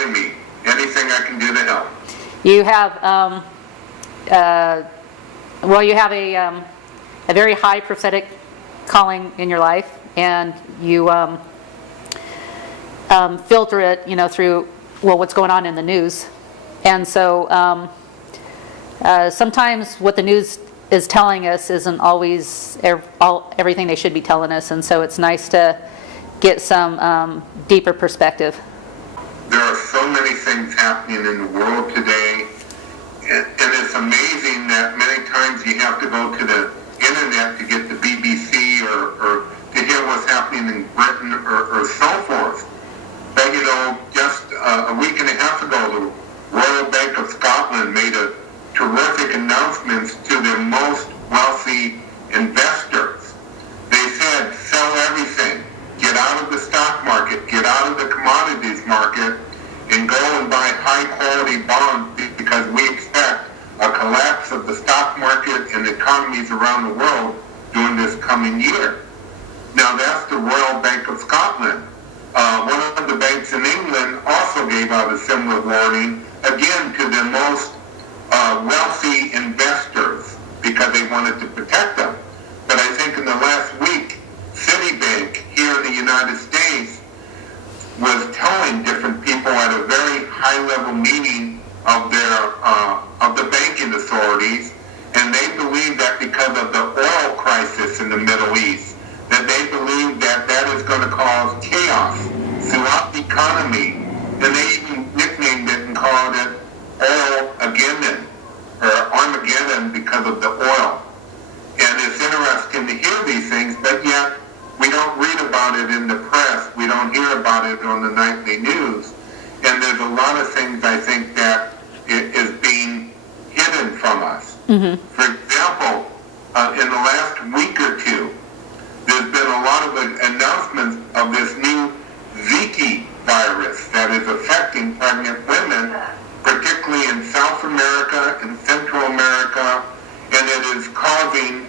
having me. Anything I can do to help. You have, you have a very high prophetic calling in your life, and you filter it, through what's going on in the news, and so sometimes what the news is telling us isn't always everything they should be telling us, and so it's nice to get some deeper perspective. There are so many things happening in the world today, and it's amazing that many times you have to go to the internet to get the BBC or to hear what's happening in Britain or so forth. But just a week and a half ago, the Royal Bank of Scotland made a terrific announcements to their most wealthy investors. They said, sell everything, get out of the stock market, get out of the commodities market, and go and buy high quality bonds, because we expect a collapse of the stock market and economies around the world during this coming year. Now that's the Royal Bank of Scotland. One of the banks in England also gave out a similar warning, again to the most wealthy investors, because they wanted to protect them. But I think in the last week, Citibank here in the United States was telling different people at a very high-level meeting of the banking authorities, and they believe that because of the oil crisis in the Middle East, that they believe that is going to cause chaos throughout the economy, and they even nicknamed it and called it Oil-ageddon, or Armageddon, because of the oil. And it's interesting to hear these things, but yet we don't read about it in the press. We don't hear about it on the nightly news. And there's a lot of things, I think, that is being hidden from us. Mm-hmm. For example, in the last week or two, there's been a lot of announcements of this new Zika virus that is affecting pregnant women, particularly in South America and Central America, and it is causing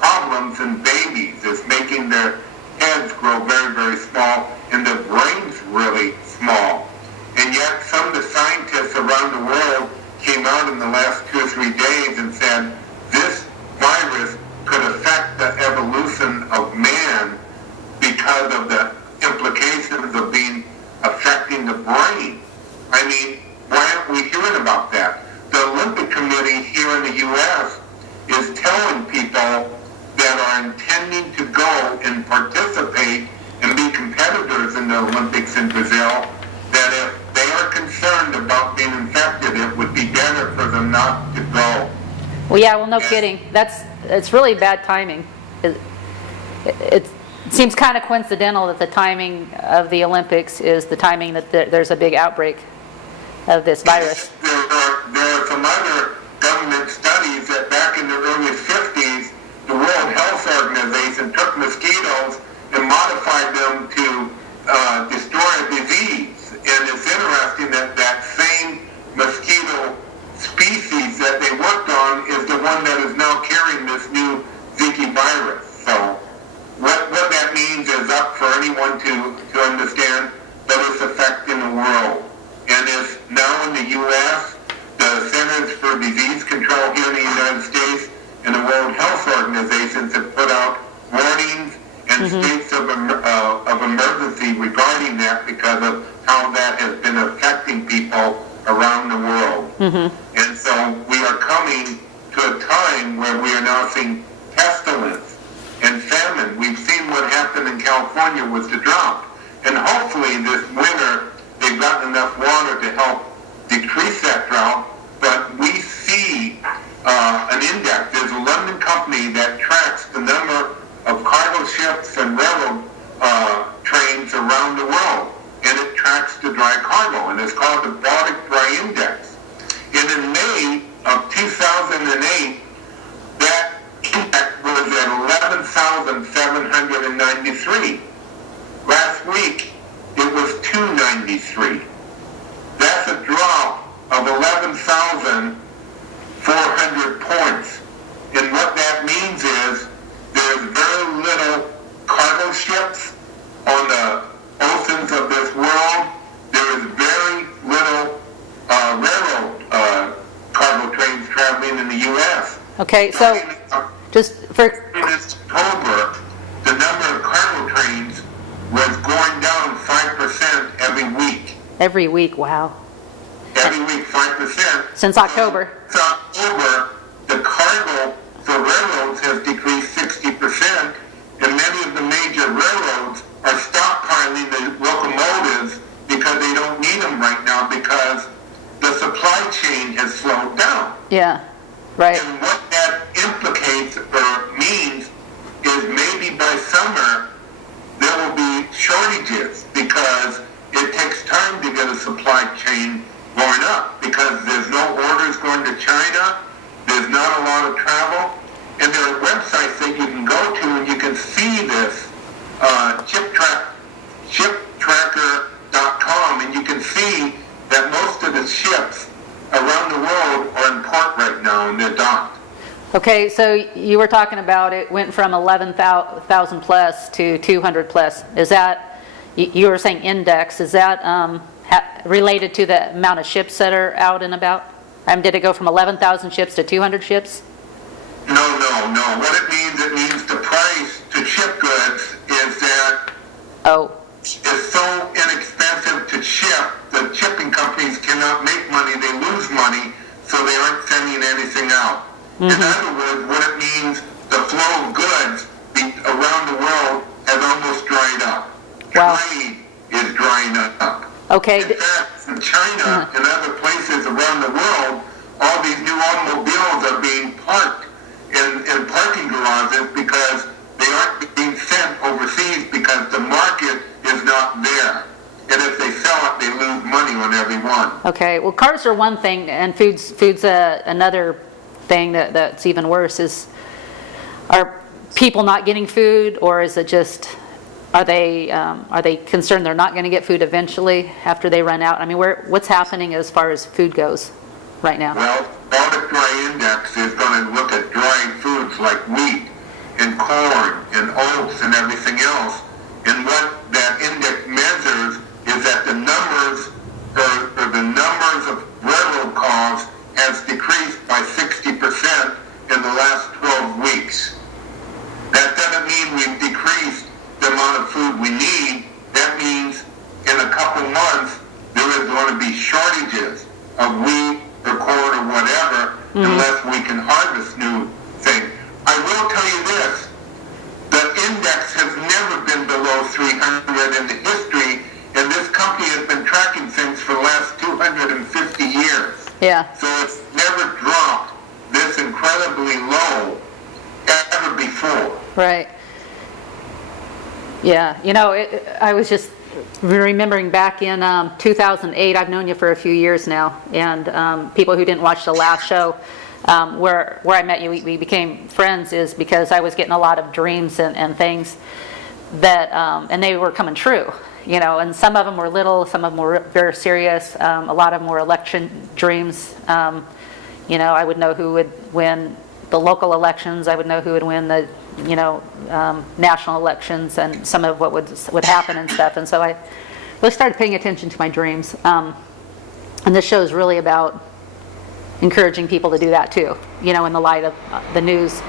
problems in babies. It's making their heads grow very, very small and their brains really small. And yet some of the scientists around the world came out in the last 2 or 3 days and said this virus could affect the evolution of man because of the implications of affecting the brain. I mean, why aren't we hearing about that? The Olympic Committee here in the U.S. is telling people that are intending to go and participate and be competitors in the Olympics in Brazil, that if they are concerned about being infected, it would be better for them not to go. Well, yeah, well, no kidding. It's really bad timing. It seems kind of coincidental that the timing of the Olympics is the timing that there's a big outbreak of this virus. There are some other government studies that back in the early 50s, the World Health Organization took mosquitoes and modified them to destroy a disease. And it's interesting that that same mosquito species that they worked on is the one that is now carrying this new Zika virus. So what that means is up for anyone to understand, but it's affecting the world. And it's now in the U.S., the Centers for Disease Control here in the United States and the World Health Organizations have put out warnings and states of emergency regarding that because of how that has been affecting people around the world. And so we are coming to a time where we are now seeing pestilence and famine. We've seen what happened in California with the drought. And hopefully this winter they've gotten enough water to help decrease that drought. But we see an index. There's a London company that tracks the number of cargo ships and railroad trains around the world. And it tracks the dry cargo. And it's called the Baltic Dry Index. And in May of 2008, that index was at 11,793. Last week, it was 293. That's a drop of 11,400 points. And what that means is there's very little cargo ships on the oceans of this world. There is very Okay, so just for, in October, the number of cargo trains was going down 5% every week. every week, wow. Every week, 5%. Since October. Since October, the cargo for railroads has decreased 60%, and many of the major railroads are stockpiling the locomotives because they don't need them right now because the supply chain has slowed down. Yeah, right. And what that implicates or means is maybe by summer there will be shortages because it takes time to get a supply chain going up because there's no orders going to China, there's not a lot of travel, and there are websites that you can go to and you can see this, shiptracker.com, and you can see that most of the ships around the world are in port right now and they're docked. Okay, so you were talking about it went from 11,000 plus to 200 plus. Is that, you were saying index, is that related to the amount of ships that are out and about? Did it go from 11,000 ships to 200 ships? No. What it means the price to ship goods is that it's so inexpensive to ship, the shipping companies cannot make money, they lose money, so they aren't sending anything out. In other words, what it means, the flow of goods around the world has almost dried up. Wow. Trade is drying up. Okay. In fact, in China and other places around the world, all these new automobiles are being parked in parking garages because they aren't being sent overseas because the market is not there. And if they sell it, they lose money on every one. Okay, well, cars are one thing, and food's another thing that's even worse. Are people not getting food, or is it just, are they concerned they're not going to get food eventually after they run out? I mean, what's happening as far as food goes right now? Well, Product Dry Index is going to look at dried foods like wheat and corn and oats and everything else. And what that index measures is that the numbers or the numbers of railroad calls has decreased by 60% in the last 12 weeks. That doesn't mean we've decreased the amount of food we need. That means in a couple months there is going to be shortages of wheat or corn or whatever unless we can harvest new things. I will tell you this, the index has never been below 300 in the history, and this company has been tracking things for the last 250 years. Yeah. So it's never dropped this incredibly low ever before. Right. Yeah, I was just remembering back in 2008, I've known you for a few years now, and people who didn't watch the last show, where I met you, we became friends, is because I was getting a lot of dreams and things that, and they were coming true, and some of them were little, some of them were very serious, a lot of them were election dreams. I would know who would win the local elections, I would know who would win the national elections, and some of what would happen and stuff. And so I really started paying attention to my dreams. And this show is really about encouraging people to do that too, in the light of the news.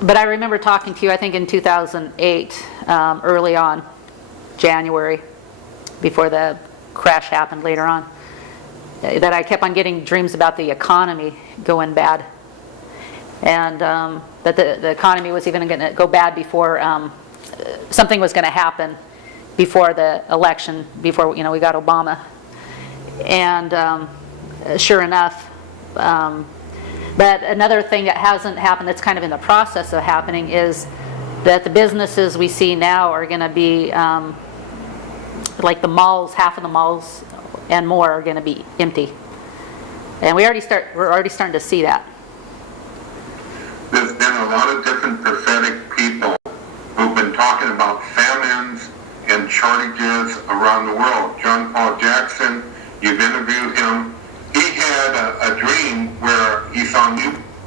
But I remember talking to you, I think in 2008, early on, January, before the crash happened later on, that I kept on getting dreams about the economy going bad. And that the economy was even going to go bad before something was going to happen before the election, before we got Obama. And sure enough, but another thing that hasn't happened, that's kind of in the process of happening, is that the businesses we see now are going to be like the malls, half of the malls and more are going to be empty. And we're already starting to see that. There's been a lot of different prophetic people who've been talking about famines and shortages around the world. John Paul Jackson, you've interviewed him. He had a dream where he saw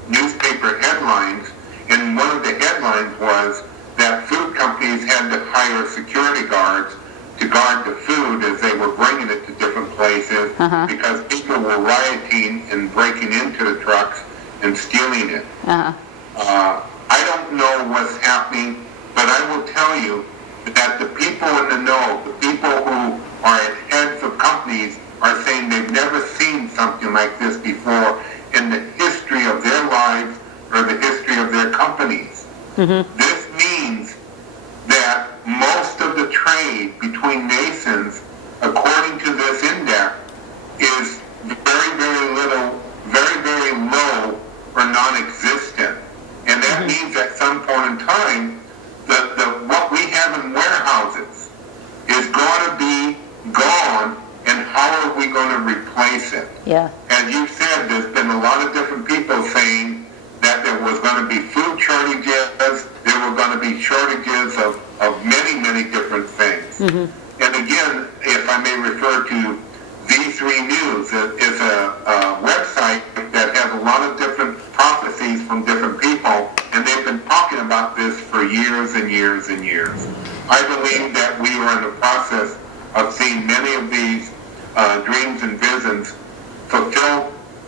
newspaper headlines, and one of the headlines was that food companies had to hire security guards to guard the food as they were bringing it to different places because people were rioting and breaking into the trucks and stealing it. Uh-huh. I don't know what's happening, but I will tell you that the people in the know, the people who are at heads of companies, are saying they've never seen something like this before in the history of their lives or the history of their companies. Mm-hmm. This means that most of the trade between nations, according to this index, is very, very little, very, very low or non-existent. And that means at some point in time, what we have in warehouses is going to be gone, and how are we going to replace it? Yeah. As you said, there's been a lot of different people saying that there was going to be food shortages, there were going to be shortages of many, many different things. Mm-hmm. And again, if I may refer to Z3 News, is a website that has a lot of different prophecies from different people, and they've been talking about this for years and years and years. I believe that we are in the process of seeing many of these dreams and visions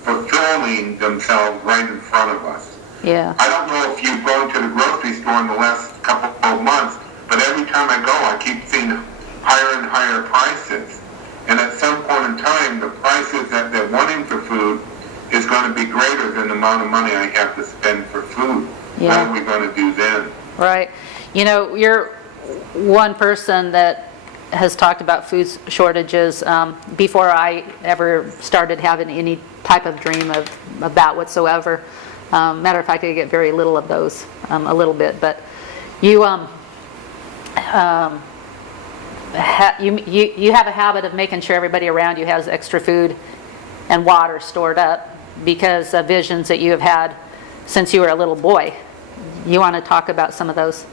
fulfilling themselves right in front of us. Yeah. I don't know if you've gone to the grocery store in the last couple of months, but every time I go, I keep seeing higher and higher prices. And at some point in time, the prices that they're wanting for food is going to be greater than the amount of money I have to spend for food. Yeah. What are we going to do then? Right. You know, you're one person that has talked about food shortages before I ever started having any type of dream about whatsoever. Matter of fact, I get very little of those, a little bit. But you you have a habit of making sure everybody around you has extra food and water stored up because of visions that you have had since you were a little boy. You want to talk about some of those?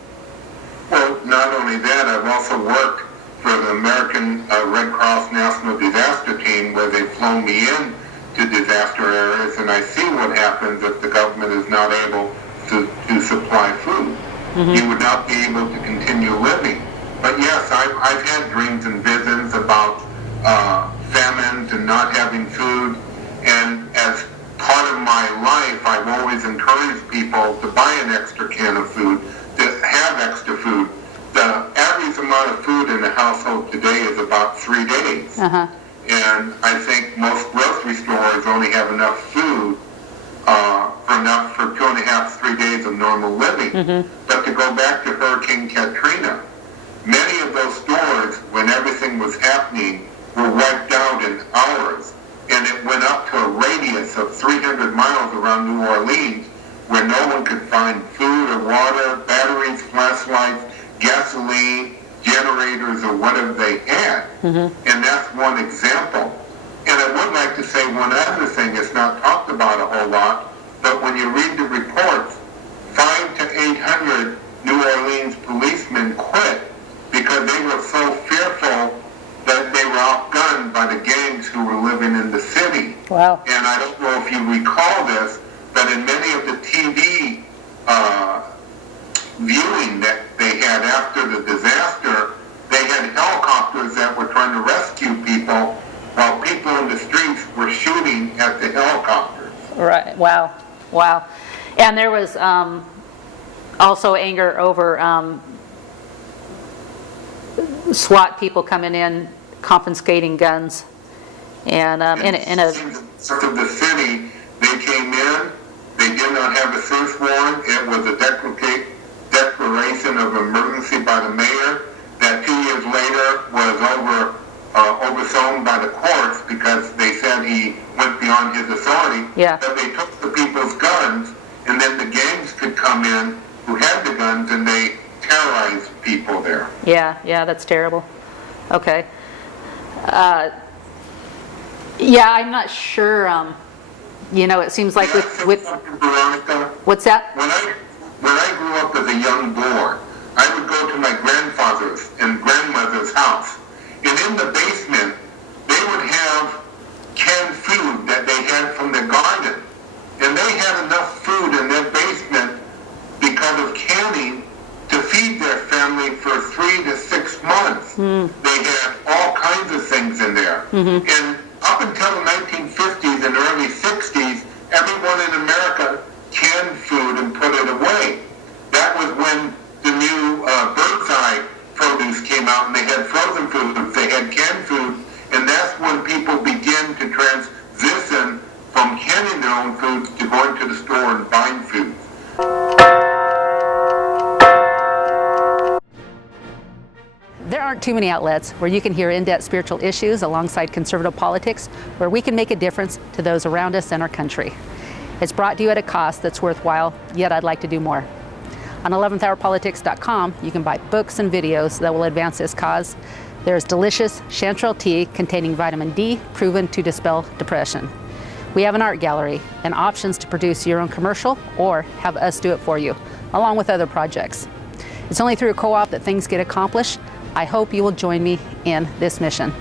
Well, not only that, I've also worked for the American Red Cross National Disaster Team, where they've flown me in to disaster areas, and I see what happens if the government is not able to supply food. Mm-hmm. You would not be able to continue living. But yes, I've had dreams and visions about famines and not having food, and as part of my life, I've always encouraged people to buy an extra can of food, to have extra food. The average amount of food in a household today is about 3 days. Uh-huh. And I think most grocery stores only have enough food for 2.5, 3 days of normal living. Mm-hmm. But to go back to Hurricane Katrina, many of those stores, when everything was happening, were wiped out in hours. And it went up to a radius of 300 miles around New Orleans, where no one could find food or water, batteries, flashlights, gasoline, generators, or whatever they had. Mm-hmm. And that's one example. And I would like to say one other thing that's not talked about a whole lot, but when you read the reports, 500 to 800 New Orleans policemen quit because they were so fearful that they were outgunned by the gangs who were living in the city. Wow. And I don't know if you recall this, but in many of the TV viewing that they had after the disaster, they had helicopters that were trying to rescue people while people in the streets were shooting at the helicopters. Right. Wow. Wow. And there was also anger over SWAT people coming in, confiscating guns. And in a sort of the city, they came in, they did not have a search warrant. It was a declaration of emergency by the mayor that 2 years later was overthrown by the courts because they said he went beyond his authority. Yeah. But they took the people's guns, and then the gangs could come in who had the guns, and they terrorized people there. Yeah, that's terrible. Okay. Yeah, I'm not sure. It seems like with Veronica, what's that? When I grew up as a young boy, I would go to my grandfather's and grandmother's house, and in the basement, they would have canned food that they had from the garden, and they had enough food in their basement because of canning to feed their family for 3 to 6 months. Mm. They had all kinds of things in there. Mm-hmm. And up until the 1950s and early 60s, everyone in America too many outlets where you can hear in-depth spiritual issues alongside conservative politics, where we can make a difference to those around us and our country. It's brought to you at a cost that's worthwhile, yet I'd like to do more. On 11thhourpolitics.com, you can buy books and videos that will advance this cause. There's delicious chanterelle tea containing vitamin D, proven to dispel depression. We have an art gallery and options to produce your own commercial or have us do it for you, along with other projects. It's only through a co-op that things get accomplished. I hope you will join me in this mission.